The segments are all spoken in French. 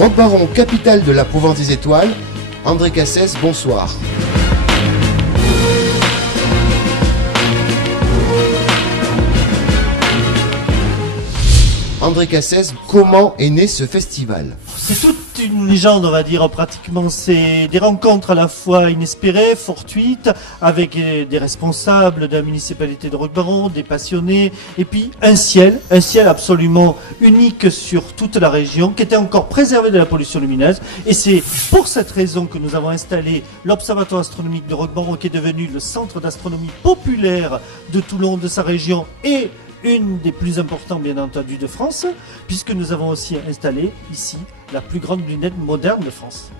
Roquebaron, capitale de la Provence des étoiles. André Cassès, bonsoir. André Cassès, comment est né ce festival? C'est toute une légende, on va dire, pratiquement. C'est des rencontres à la fois inespérées, fortuites, avec des responsables de la municipalité de Roquebaron, des passionnés, et puis un ciel absolument unique sur toute la région, qui était encore préservé de la pollution lumineuse. Et c'est pour cette raison que nous avons installé l'Observatoire astronomique de Roquebaron, qui est devenu le centre d'astronomie populaire de Toulon, de sa région, et une des plus importantes, bien entendu, de France, puisque nous avons aussi installé ici la plus grande lunette moderne de France.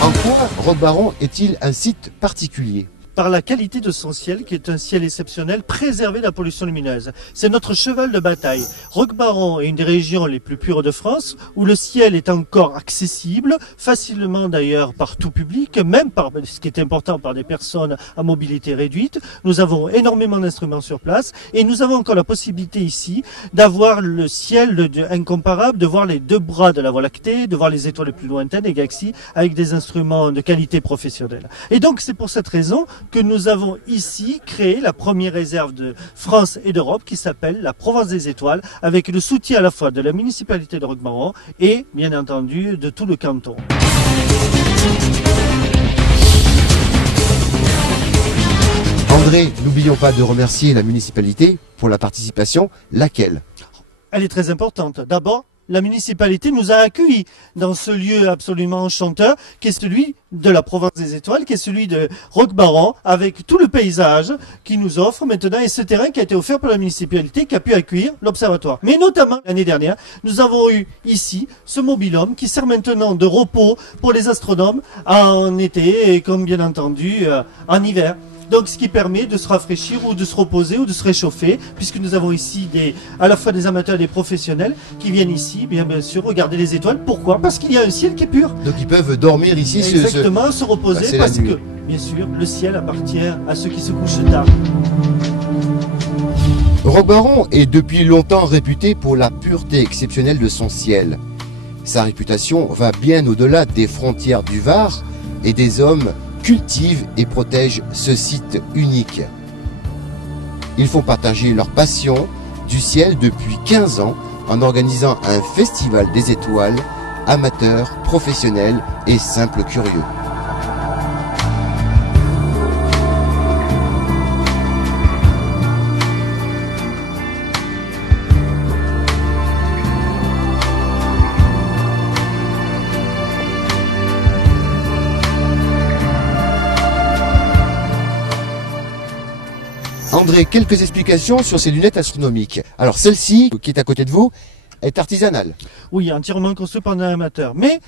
En quoi Roquebaron est-il un site particulier? Par la qualité de son ciel, qui est un ciel exceptionnel, préservé de la pollution lumineuse. C'est notre cheval de bataille. Roquebaron est une des régions les plus pures de France, où le ciel est encore accessible, facilement d'ailleurs par tout public, même par, ce qui est important, par des personnes à mobilité réduite. Nous avons énormément d'instruments sur place, et nous avons encore la possibilité ici d'avoir le ciel incomparable, de voir les deux bras de la Voie lactée, de voir les étoiles les plus lointaines, les galaxies, avec des instruments de qualité professionnelle. Et donc c'est pour cette raison que nous avons ici créé la première réserve de France et d'Europe qui s'appelle la Provence des étoiles, avec le soutien à la fois de la municipalité de Roquebaron et bien entendu de tout le canton. André, n'oublions pas de remercier la municipalité pour la participation, laquelle? Elle est très importante. D'abord, la municipalité nous a accueillis dans ce lieu absolument enchanteur qui est celui de la Provence des étoiles, qui est celui de Roquebaron, avec tout le paysage qui nous offre maintenant, et ce terrain qui a été offert par la municipalité qui a pu accueillir l'observatoire. Mais notamment, l'année dernière, nous avons eu ici ce mobil-home qui sert maintenant de repos pour les astronomes en été et comme bien entendu en hiver. Donc ce qui permet de se rafraîchir ou de se reposer ou de se réchauffer, puisque nous avons ici à la fois des amateurs et des professionnels qui viennent ici, bien sûr, regarder les étoiles. Pourquoi? Parce qu'il y a un ciel qui est pur. Donc ils peuvent dormir ici. Exactement, se reposer, parce que, bien sûr, le ciel appartient à ceux qui se couchent tard. Roquebaron est depuis longtemps réputé pour la pureté exceptionnelle de son ciel. Sa réputation va bien au-delà des frontières du Var, et des hommes cultivent et protègent ce site unique. Ils font partager leur passion du ciel depuis 15 ans en organisant un festival des étoiles, amateurs, professionnels et simples curieux. André, quelques explications sur ces lunettes astronomiques. Alors celle-ci, qui est à côté de vous, est artisanale. Oui, entièrement construite par un amateur. Mais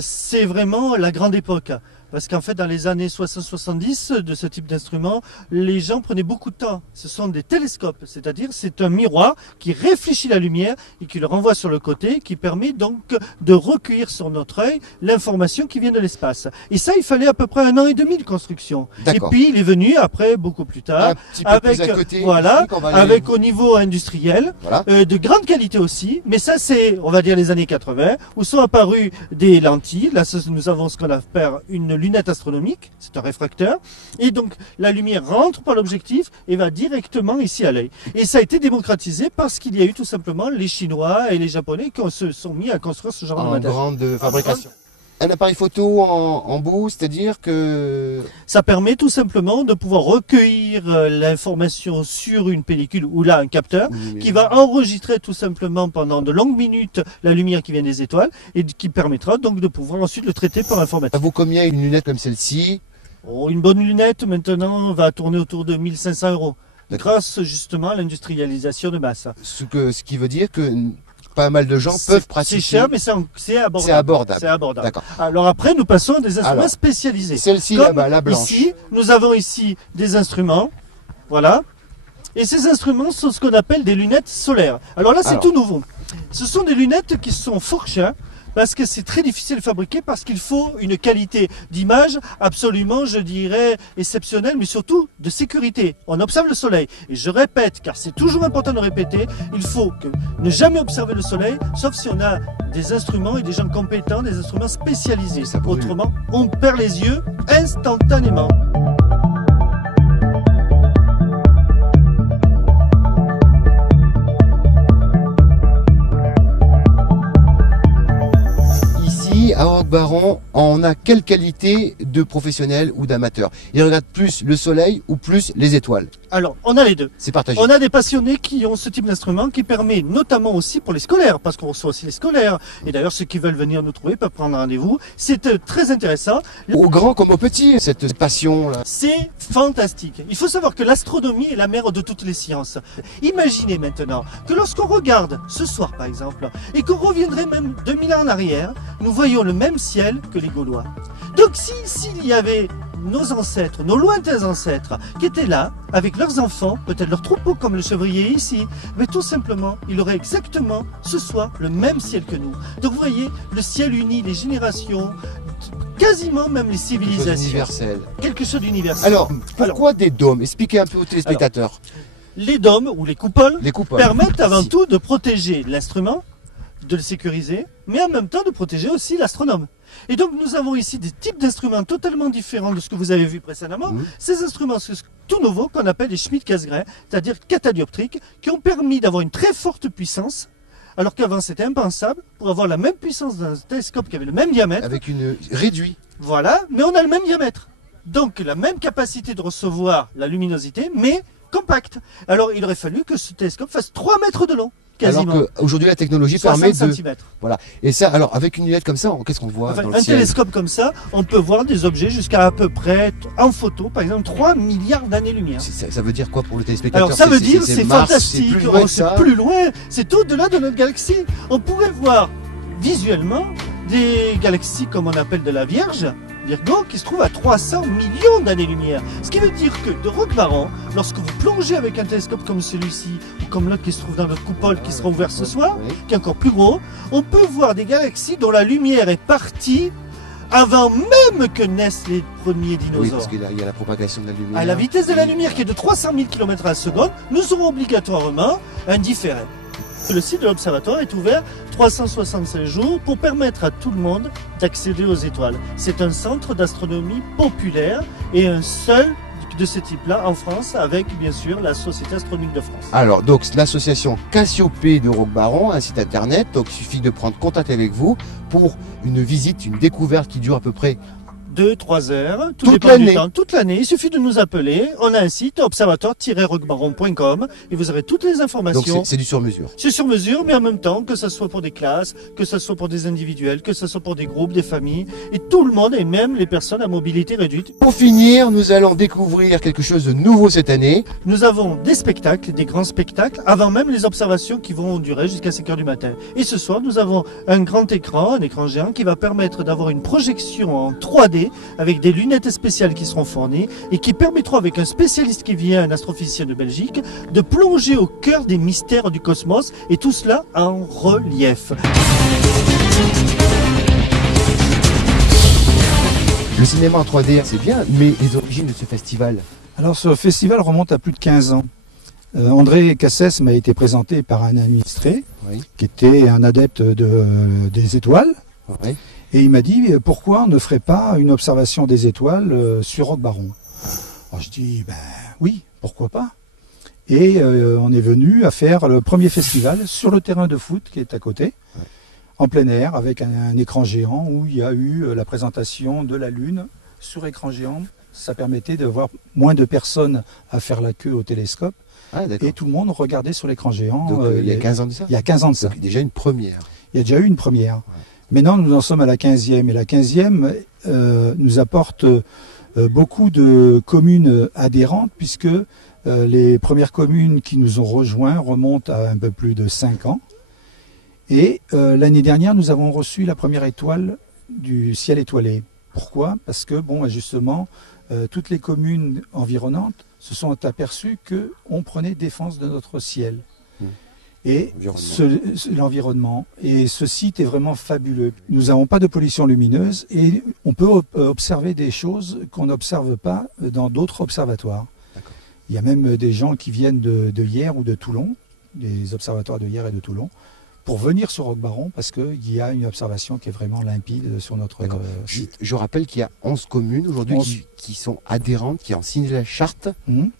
c'est vraiment la grande époque. Parce qu'en fait, dans les années 60-70 de ce type d'instrument, les gens prenaient beaucoup de temps. Ce sont des télescopes, c'est-à-dire c'est un miroir qui réfléchit la lumière et qui le renvoie sur le côté, qui permet donc de recueillir sur notre œil l'information qui vient de l'espace. Et ça, il fallait à peu près 1 an et demi de construction. Et puis, il est venu après, beaucoup plus tard, avec, voilà, avec au niveau industriel, voilà, de grande qualité aussi. Mais ça, c'est, on va dire, les années 80, où sont apparues des lentilles. Là, nous avons ce qu'on appelle une lunette astronomique, c'est un réfracteur, et donc la lumière rentre par l'objectif et va directement ici à l'œil. Et ça a été démocratisé parce qu'il y a eu tout simplement les Chinois et les Japonais qui se sont mis à construire ce genre de modèle. En grande fabrication. Un appareil photo en bout, c'est-à-dire que... Ça permet tout simplement de pouvoir recueillir l'information sur une pellicule ou là un capteur qui va enregistrer tout simplement pendant de longues minutes la lumière qui vient des étoiles et qui permettra donc de pouvoir ensuite le traiter par informatique. Ça vaut combien une lunette comme celle-ci? Oh, une bonne lunette maintenant va tourner autour de 1 500 €. Grâce justement à l'industrialisation de masse. Ce qui veut dire que... pas mal de gens peuvent pratiquer. C'est cher, mais c'est abordable. C'est abordable. C'est abordable. Alors après, nous passons à des instruments spécialisés. Celle-ci, là-bas, la blanche. Ici, nous avons ici des instruments. Voilà. Et ces instruments sont ce qu'on appelle des lunettes solaires. Alors là, c'est tout nouveau. Ce sont des lunettes qui sont fourchées, parce que c'est très difficile de fabriquer, parce qu'il faut une qualité d'image absolument, je dirais, exceptionnelle, mais surtout de sécurité. On observe le soleil. Et je répète, car c'est toujours important de répéter, il faut ne jamais observer le soleil, sauf si on a des instruments et des gens compétents, des instruments spécialisés. Autrement, on perd les yeux instantanément. À Roquebaron, on a quelle qualité de professionnel ou d'amateur? Ils regardent plus le soleil ou plus les étoiles? Alors, on a les deux. C'est partagé. On a des passionnés qui ont ce type d'instrument qui permet notamment aussi pour les scolaires, parce qu'on reçoit aussi les scolaires. Et d'ailleurs, ceux qui veulent venir nous trouver peuvent prendre rendez-vous. C'est très intéressant. Aux grands comme aux petits, cette passion-là. C'est fantastique. Il faut savoir que l'astronomie est la mère de toutes les sciences. Imaginez maintenant que lorsqu'on regarde ce soir, par exemple, et qu'on reviendrait même 2000 ans en arrière, nous voyons le même ciel que les Gaulois. Donc s'il y avait nos ancêtres, nos lointains ancêtres, qui étaient là, avec leurs enfants, peut-être leurs troupeaux comme le chevrier ici, mais tout simplement, il aurait exactement ce soir le même ciel que nous. Donc vous voyez, le ciel unit les générations, quasiment même les civilisations. Quelque chose d'universel. Alors, pourquoi des dômes? Expliquez un peu aux téléspectateurs. Les dômes ou les coupoles permettent avant tout de protéger l'instrument, de le sécuriser, mais en même temps de protéger aussi l'astronome. Et donc nous avons ici des types d'instruments totalement différents de ce que vous avez vu précédemment. Ces instruments sont tout nouveaux qu'on appelle les Schmidt-Cassegrain, c'est-à-dire catadioptriques, qui ont permis d'avoir une très forte puissance, alors qu'avant c'était impensable, pour avoir la même puissance d'un télescope qui avait le même diamètre. Avec une réduit. Voilà, mais on a le même diamètre. Donc la même capacité de recevoir la luminosité, mais compact. Alors il aurait fallu que ce télescope fasse 3 mètres de long. Quasiment. Alors qu'aujourd'hui la technologie permet de... centimètres. Voilà. Et ça, alors avec une lunette comme ça, qu'est-ce qu'on voit dans le ciel? Un télescope comme ça, on peut voir des objets jusqu'à peu près, en photo, par exemple, 3 milliards d'années-lumière. Ça veut dire quoi pour le téléspectateur? Alors ça veut dire, c'est fantastique, c'est plus loin, c'est au-delà de notre galaxie. On pourrait voir visuellement des galaxies comme on appelle de la Vierge, Virgo, qui se trouve à 300 millions d'années-lumière. Ce qui veut dire que de Roquebaron, lorsque vous plongez avec un télescope comme celui-ci, ou comme l'autre qui se trouve dans notre coupole qui sera ouvert ce soir, qui est encore plus gros, on peut voir des galaxies dont la lumière est partie avant même que naissent les premiers dinosaures. Oui, parce qu'il y a la propagation de la lumière. À la vitesse de la lumière qui est de 300 000 km à la seconde, nous aurons obligatoirement un différé. Le site de l'observatoire est ouvert 365 jours pour permettre à tout le monde d'accéder aux étoiles. C'est un centre d'astronomie populaire et un seul de ce type-là en France, avec bien sûr la Société astronomique de France. Alors, donc l'association Cassiopée de Roquebaron, un site internet, donc il suffit de prendre contact avec vous pour une visite, une découverte qui dure à peu près 2-3 heures, toute l'année. Toute l'année, il suffit de nous appeler. On a un site observatoire-roquebaron.com et vous aurez toutes les informations. Donc c'est du sur-mesure. C'est sur mesure, mais en même temps, que ce soit pour des classes, que ce soit pour des individuels, que ce soit pour des groupes, des familles, et tout le monde, et même les personnes à mobilité réduite. Pour finir, nous allons découvrir quelque chose de nouveau cette année. Nous avons des spectacles, des grands spectacles, avant même les observations qui vont durer jusqu'à 5 heures du matin. Et ce soir, nous avons un grand écran, un écran géant, qui va permettre d'avoir une projection en 3D avec des lunettes spéciales qui seront fournies et qui permettront, avec un spécialiste qui vient, un astrophysicien de Belgique, de plonger au cœur des mystères du cosmos, et tout cela en relief. Le cinéma en 3D, c'est bien, mais les origines de ce festival? Alors ce festival remonte à plus de 15 ans. André Cassès m'a été présenté par un administré qui était un adepte des étoiles. Oui. Et il m'a dit, pourquoi on ne ferait pas une observation des étoiles sur Roquebaron? Alors je dis, ben oui, pourquoi pas? Et on est venu à faire le premier festival sur le terrain de foot qui est à côté, en plein air, avec un écran géant où il y a eu la présentation de la Lune sur écran géant. Ça permettait de voir moins de personnes à faire la queue au télescope. Ah, et tout le monde regardait sur l'écran géant. Donc il y a 15 ans de ça? Il y a 15 ans de ça. Donc, déjà une première. Il y a déjà eu une première. Maintenant, nous en sommes à la 15e. Et la 15e nous apporte beaucoup de communes adhérentes, puisque les premières communes qui nous ont rejoints remontent à un peu plus de 5 ans. Et l'année dernière, nous avons reçu la première étoile du ciel étoilé. Pourquoi? Parce que, bon, justement, toutes les communes environnantes se sont aperçues qu'on prenait défense de notre ciel. Et l'environnement. Et ce site est vraiment fabuleux. Nous n'avons pas de pollution lumineuse et on peut observer des choses qu'on n'observe pas dans d'autres observatoires. Il y a même des gens qui viennent de Hyères ou de Toulon, des observatoires de Hyères et de Toulon, pour venir sur Roquebaron parce qu'il y a une observation qui est vraiment limpide sur notre site. Je rappelle qu'il y a 11 communes aujourd'hui qui sont adhérentes, qui ont signé la charte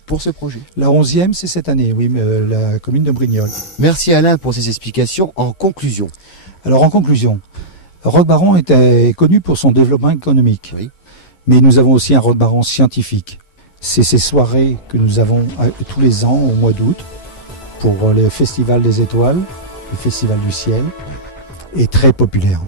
pour ce projet. La 11e, c'est cette année, oui, la commune de Brignoles. Merci Alain pour ces explications. En conclusion. Alors en conclusion, Roquebaron est connu pour son développement économique, oui. Mais nous avons aussi un Roquebaron scientifique. C'est ces soirées que nous avons tous les ans au mois d'août pour le Festival des Étoiles, le Festival du Ciel, est très populaire.